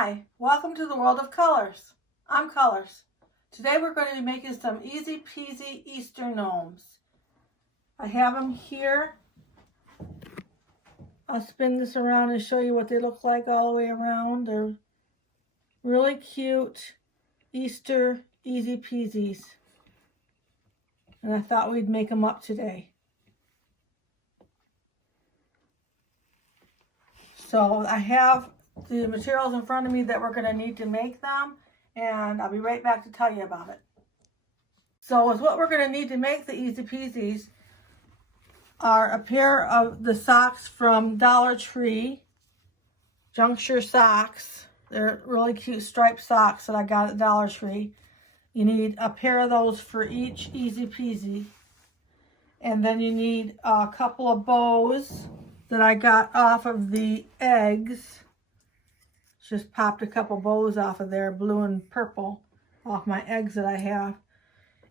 Hi, welcome to the world of colors. I'm Colors. Today we're going to be making some easy peasy Easter gnomes. I have them here. I'll spin this around and show you what they look like all the way around. They're really cute Easter Easy Peasies. And I thought we'd make them up today. So I have the materials in front of me that we're going to need to make them, and I'll be right back to tell you about it. So what we're going to need to make the Easy Peasies are a pair of the socks from Dollar Tree, Juncture socks. They're really cute striped socks that I got at Dollar Tree. You need a pair of those for each Easy Peasy. And then you need a couple of bows that I got off of the eggs. Just popped a couple bows off of there, blue and purple, off my eggs that I have.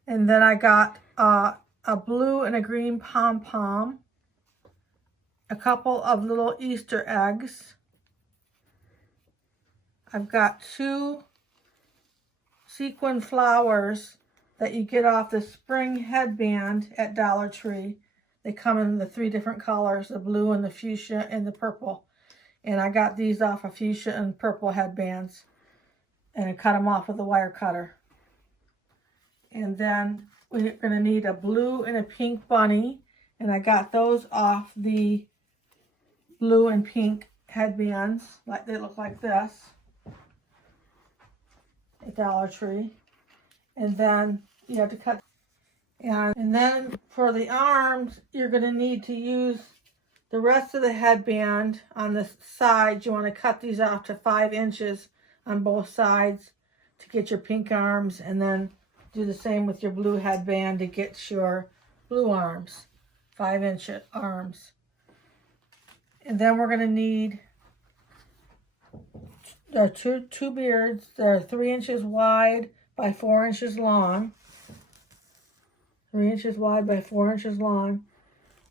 And then I got a blue and a green pom-pom, a couple of little Easter eggs. I've got 2 sequin flowers that you get off the spring headband at Dollar Tree. They come in the 3 different colors, the blue and the fuchsia and the purple. And I got these off of fuchsia and purple headbands. And I cut them off with a wire cutter. And then we're going to need a blue and a pink bunny. And I got those off the blue and pink headbands. They look like this at Dollar Tree. And then you have to cut. And then for the arms, you're going to need to use the rest of the headband on the sides. You want to cut these off to 5 inches on both sides to get your pink arms, and then do the same with your blue headband to get your blue arms, 5-inch arms. And then we're going to need two beards. They're 3 inches wide by 4 inches long. 3 inches wide by 4 inches long.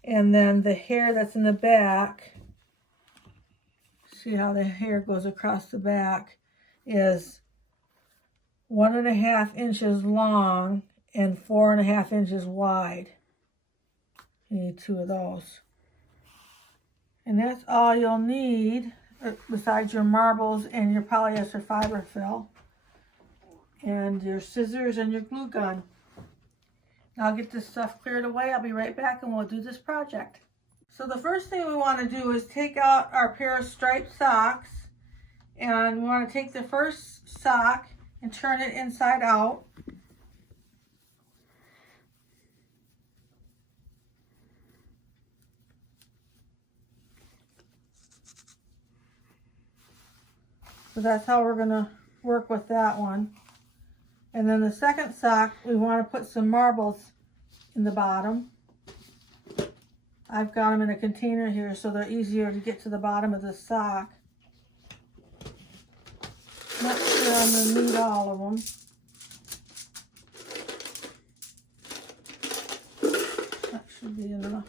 And then the hair that's in the back, see how the hair goes across the back, is 1.5 inches long and 4.5 inches wide. You need 2 of those. And that's all you'll need besides your marbles and your polyester fiber fill and your scissors and your glue gun. I'll get this stuff cleared away. I'll be right back and we'll do this project. So the first thing we want to do is take out our pair of striped socks, and we want to take the first sock and turn it inside out. So that's how we're going to work with that one. And then the second sock, we want to put some marbles in the bottom. I've got them in a container here so they're easier to get to the bottom of the sock. Not sure I'm going to need all of them. That should be enough.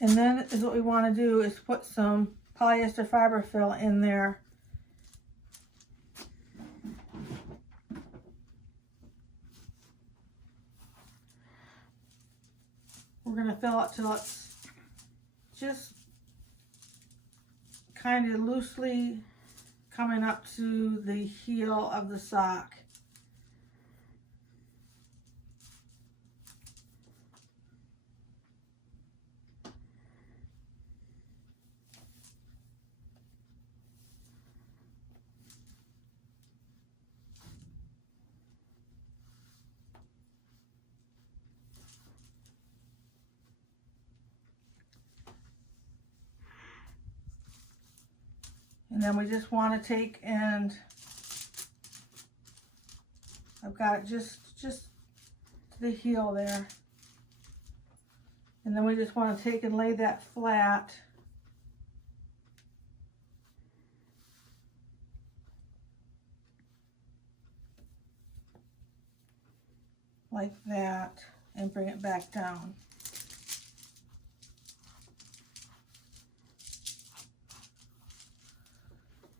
And then is what we want to do is put some polyester fiber fill in there. We're going to fill it till it's just kind of loosely coming up to the heel of the sock. And then we just want to take, and I've got it just to the heel there. And then we just want to take and lay that flat. Like that, and bring it back down.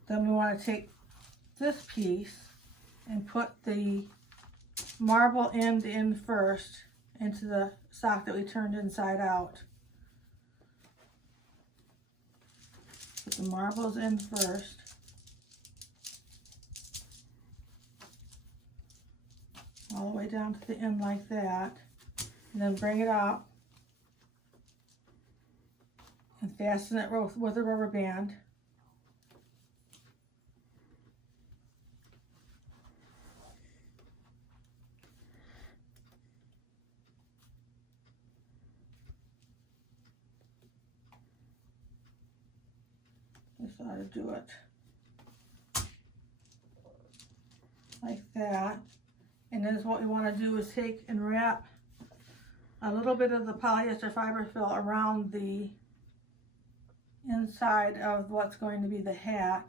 Then we want to take this piece and put the marble end in first into the sock that we turned inside out. Put the marbles in first. All the way down to the end like that. And then bring it up and fasten it with a rubber band. This ought to do it like that. And then what we want to do is take and wrap a little bit of the polyester fiber fill around the inside of what's going to be the hat.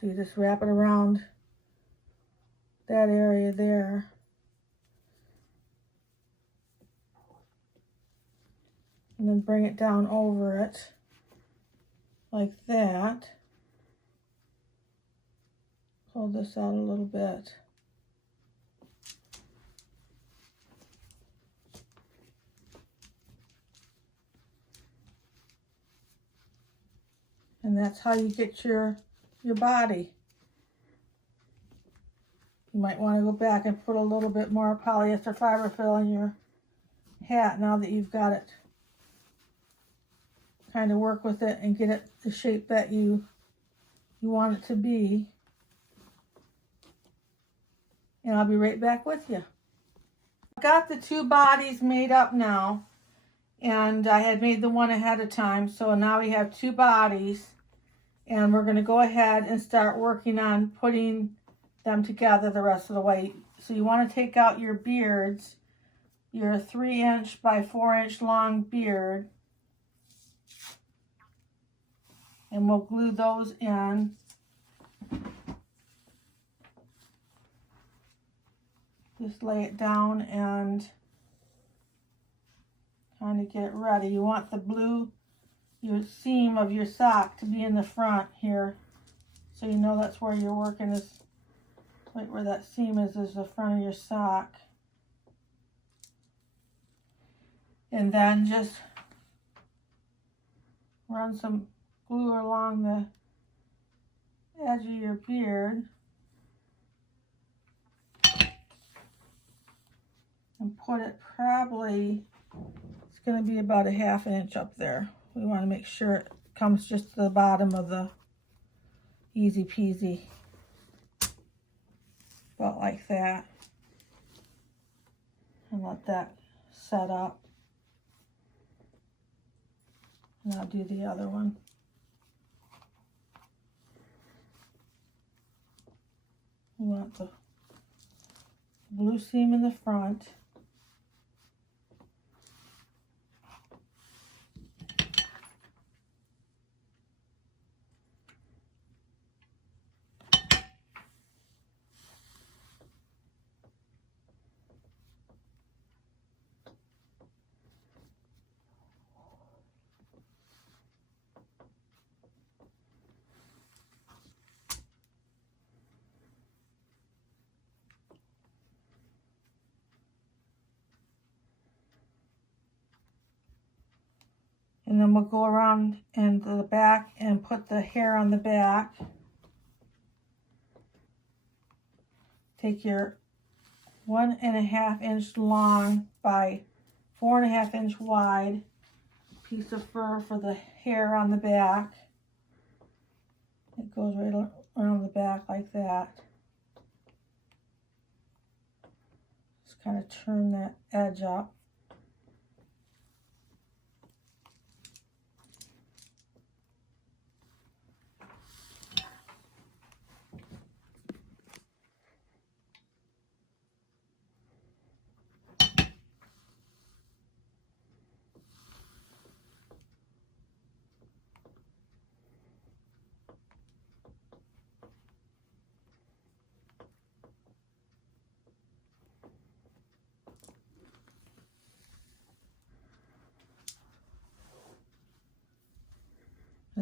So you just wrap it around that area there. And then bring it down over it like that. Pull this out a little bit. And that's how you get your body. You might want to go back and put a little bit more polyester fiber fill in your hat now that you've got it. Kind of work with it and get it the shape that you want it to be. And I'll be right back with you. I've got the two bodies made up now, and I had made the one ahead of time, so now we have two bodies, and we're going to go ahead and start working on putting them together the rest of the way. So you want to take out your beards, your 3" by 4" long beard, and we'll glue those in. Just lay it down and kind of get it ready. You want the blue, your seam of your sock to be in the front here. So you know that's where you're working, is right where that seam is the front of your sock. And then just run some glue along the edge of your beard. And put it probably, it's going to be about a ½ up there. We want to make sure it comes just to the bottom of the Easy Peasy. About like that. And let that set up. And I'll do the other one. We want the blue seam in the front. And then we'll go around into the back and put the hair on the back. Take your 1½ long by 4½ wide piece of fur for the hair on the back. It goes right around the back like that. Just kind of turn that edge up.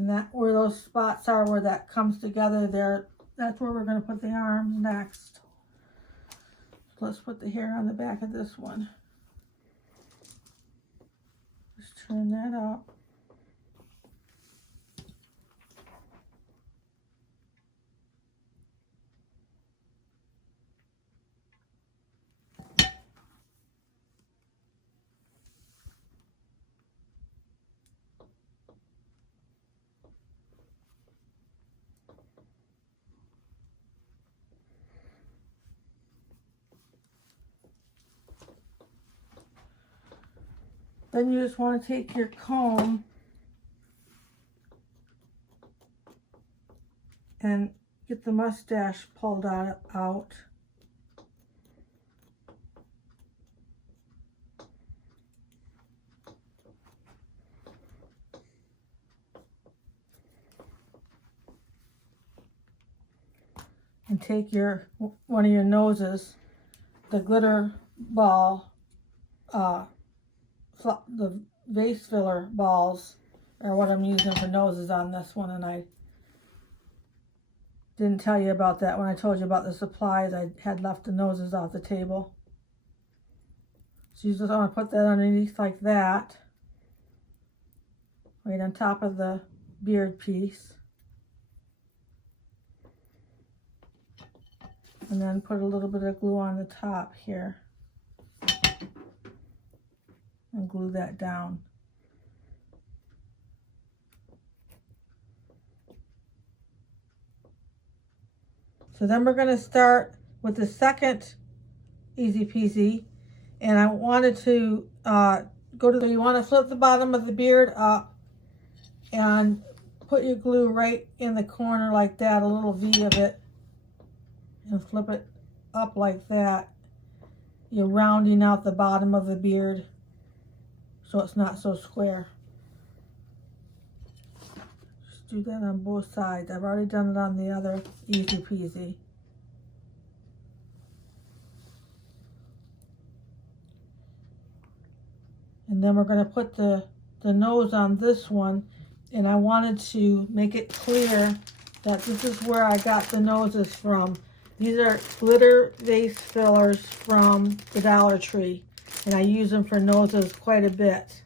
And that where those spots are, where that comes together there, that's where we're going to put the arms next. So let's put the hair on the back of this one. Just turn that up. Then you just want to take your comb and get the mustache pulled out. And take one of your noses, the glitter ball, the vase filler balls are what I'm using for noses on this one, and I didn't tell you about that when I told you about the supplies. I had left the noses off the table. So you just want to put that underneath like that, right on top of the beard piece. And then put a little bit of glue on the top here. And glue that down. So then we're going to start with the second Easy Peasy. And I wanted to you want to flip the bottom of the beard up and put your glue right in the corner like that, a little V of it, and flip it up like that. You're rounding out the bottom of the beard so it's not so square. Just do that on both sides. I've already done it on the other Easy Peasy. And then we're going to put the nose on this one, and I wanted to make it clear that this is where I got the noses from. These are glitter vase fillers from the Dollar Tree, and I use them for noses quite a bit.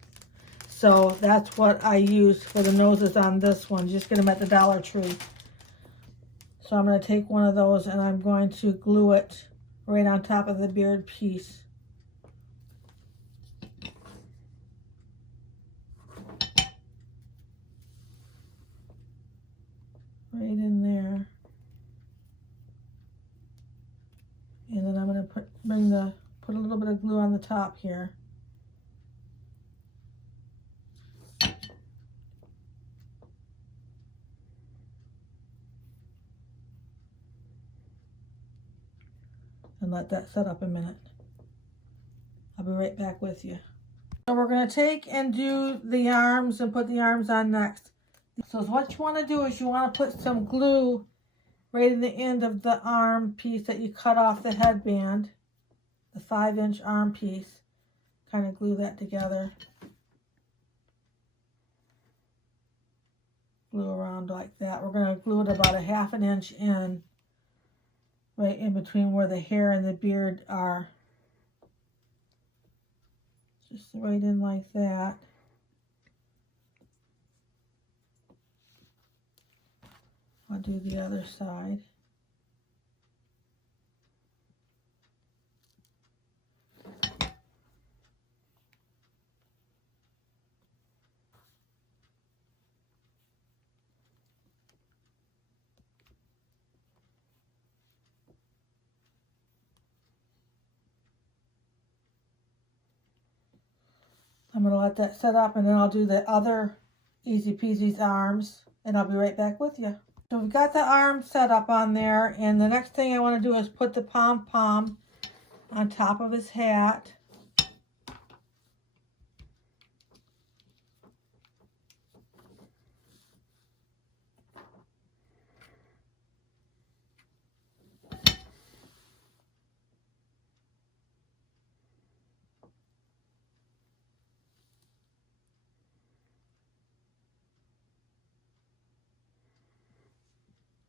So that's what I use for the noses on this one. Just get them at the Dollar Tree. So I'm going to take one of those and I'm going to glue it right on top of the beard piece. Right in there. And then I'm going to put a little bit of glue on the top here. And let that set up a minute. I'll be right back with you. So we're going to take and do the arms and put the arms on next. So what you want to do is you want to put some glue right in the end of the arm piece that you cut off the headband, the 5-inch arm piece. Kind of glue that together. Glue around like that. We're going to glue it about a 1/2 inch in, right in between where the hair and the beard are. Just right in like that. I'll do the other side. I'm going to let that set up, and then I'll do the other Easy Peasy's arms, and I'll be right back with you. So we've got the arm set up on there, and the next thing I want to do is put the pom-pom on top of his hat.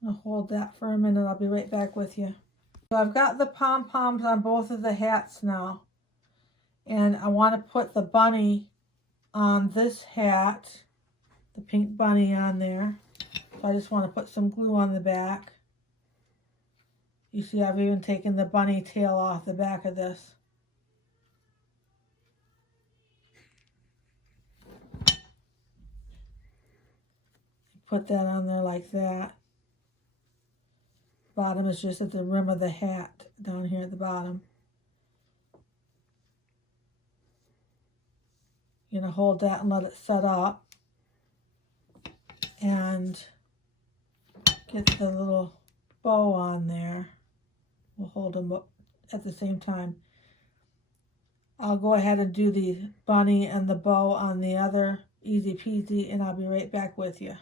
I'll hold that for a minute. I'll be right back with you. So I've got the pom-poms on both of the hats now. And I want to put the bunny on this hat, the pink bunny on there. So I just want to put some glue on the back. You see, I've even taken the bunny tail off the back of this. Put that on there like that. Bottom is just at the rim of the hat down here at the bottom. You're going to hold that and let it set up. And get the little bow on there. We'll hold them up at the same time. I'll go ahead and do the bunny and the bow on the other Easy Peasy, and I'll be right back with you.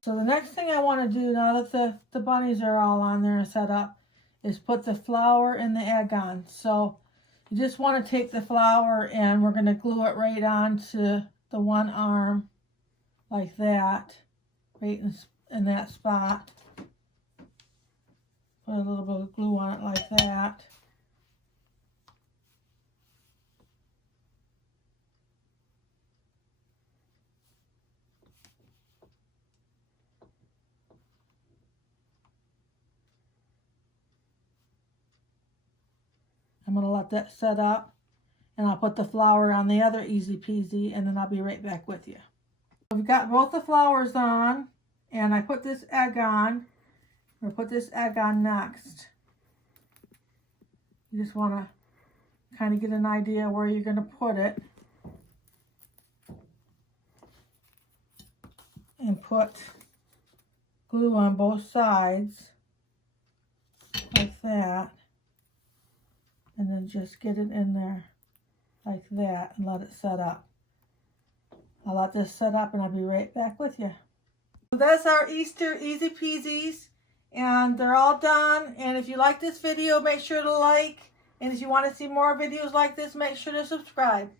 So the next thing I want to do, now that the bunnies are all on there and set up, is put the flower and the egg on. So you just want to take the flower and we're going to glue it right onto the one arm like that, right in that spot. Put a little bit of glue on it like that. I'm going to let that set up, and I'll put the flower on the other Easy Peasy, and then I'll be right back with you. We've got both the flowers on, and I put this egg on. We'll put this egg on next. You just want to kind of get an idea where you're going to put it. And put glue on both sides like that. And then just get it in there like that and let it set up. I'll let this set up and I'll be right back with you. So that's our Easter Easy Peasies, and they're all done. And if you like this video, make sure to like. And if you want to see more videos like this, make sure to subscribe.